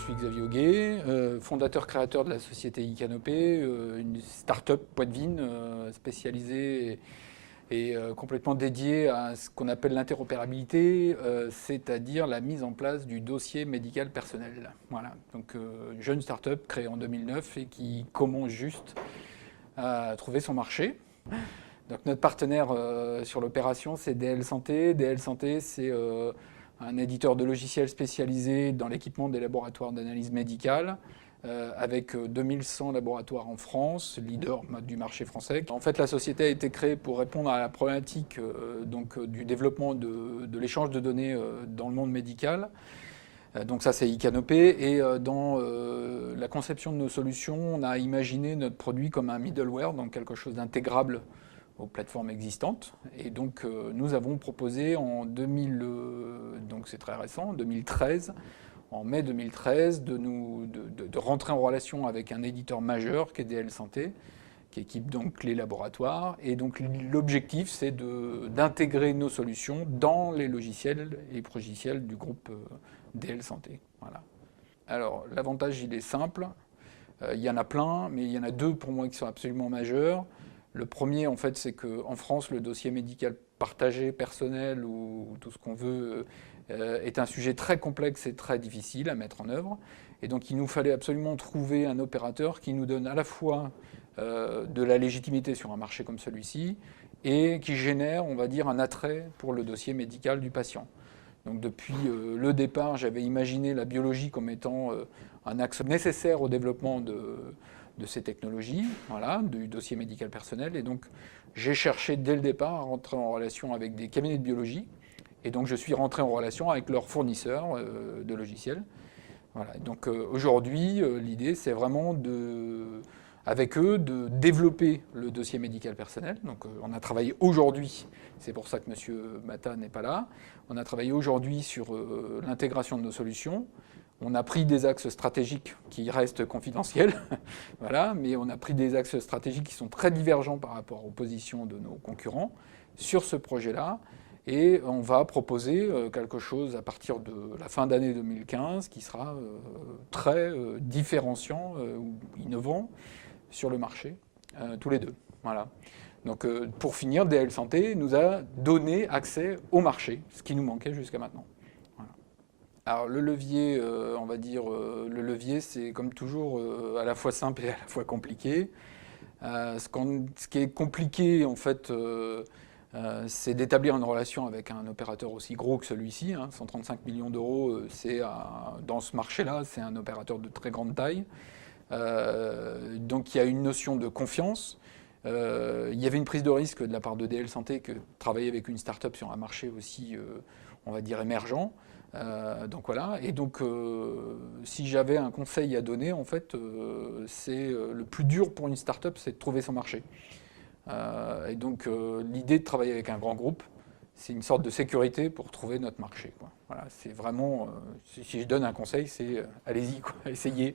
suis Xavier Auguet, fondateur-créateur de la société Icanopé, une start-up poitevine spécialisée et complètement dédiée à ce qu'on appelle l'interopérabilité, c'est-à-dire la mise en place du dossier médical personnel. Voilà, donc une jeune start-up créée en 2009 et qui commence juste à trouver son marché. Donc notre partenaire sur l'opération, c'est DL Santé. DL Santé, c'est un éditeur de logiciels spécialisé dans l'équipement des laboratoires d'analyse médicale, avec 2100 laboratoires en France, leader du marché français. En fait, la société a été créée pour répondre à la problématique du développement de l'échange de données dans le monde médical. Donc ça, c'est Icanopé. Et dans la conception de nos solutions, on a imaginé notre produit comme un middleware, donc quelque chose d'intégrable aux plateformes existantes. Et donc, nous avons proposé en 2000, donc c'est très récent, en 2013, en mai 2013, de rentrer en relation avec un éditeur majeur qui est DL Santé, qui équipe donc les laboratoires. Et donc, l'objectif, c'est d'intégrer nos solutions dans les logiciels et logiciels du groupe DL Santé. Voilà. Alors, l'avantage, il est simple. Il y en a plein, mais il y en a deux pour moi qui sont absolument majeurs. Le premier, en fait, c'est qu'en France, le dossier médical partagé, personnel ou tout ce qu'on veut, est un sujet très complexe et très difficile à mettre en œuvre. Et donc, il nous fallait absolument trouver un opérateur qui nous donne à la fois de la légitimité sur un marché comme celui-ci et qui génère, on va dire, un attrait pour le dossier médical du patient. Donc, depuis le départ, j'avais imaginé la biologie comme étant un axe nécessaire au développement de ces technologies, voilà, du dossier médical personnel. Et donc, j'ai cherché dès le départ à rentrer en relation avec des cabinets de biologie. Et donc, je suis rentré en relation avec leurs fournisseurs de logiciels. Voilà. Donc, aujourd'hui, l'idée, c'est vraiment avec eux de développer le dossier médical personnel. Donc, on a travaillé aujourd'hui, c'est pour ça que M. Mata n'est pas là, on a travaillé aujourd'hui sur l'intégration de nos solutions. On a pris des axes stratégiques qui restent confidentiels, voilà, mais on a pris des axes stratégiques qui sont très divergents par rapport aux positions de nos concurrents sur ce projet-là. Et on va proposer quelque chose à partir de la fin d'année 2015 qui sera très différenciant ou innovant sur le marché, tous les deux. Voilà. Donc pour finir, DL Santé nous a donné accès au marché, ce qui nous manquait jusqu'à maintenant. Alors le levier, on va dire, le levier c'est comme toujours à la fois simple et à la fois compliqué. Ce qui est compliqué en fait, c'est d'établir une relation avec un opérateur aussi gros que celui-ci. 135 millions d'euros, dans ce marché-là, c'est un opérateur de très grande taille. Donc il y a une notion de confiance. Il y avait une prise de risque de la part de DL Santé que travailler avec une start-up sur un marché aussi, on va dire, émergent. Donc voilà, et donc si j'avais un conseil à donner, en fait, c'est le plus dur pour une start-up, c'est de trouver son marché. Et donc l'idée de travailler avec un grand groupe, c'est une sorte de sécurité pour trouver notre marché, quoi. Voilà, c'est vraiment, si je donne un conseil, c'est allez-y, quoi, essayez.